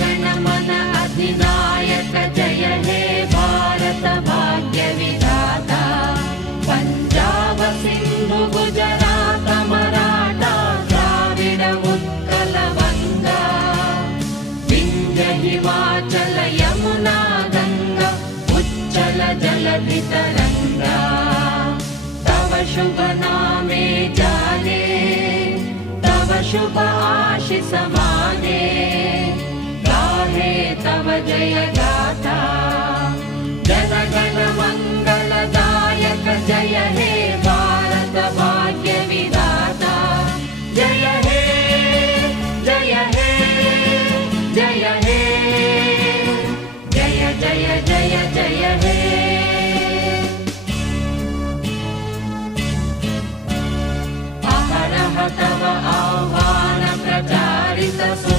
गण मन अधिनायक जय हे भारत भाग्य विधाता। पंजाब सिंधु गुजरात मराठा द्राविड उत्कल बंगा, विंध्य हिमाचल यमुना गंगा उच्चल जलधि तरंगा। तव शुभ नामे जाने, तव शुभ आशीष माने, गाहे तव जय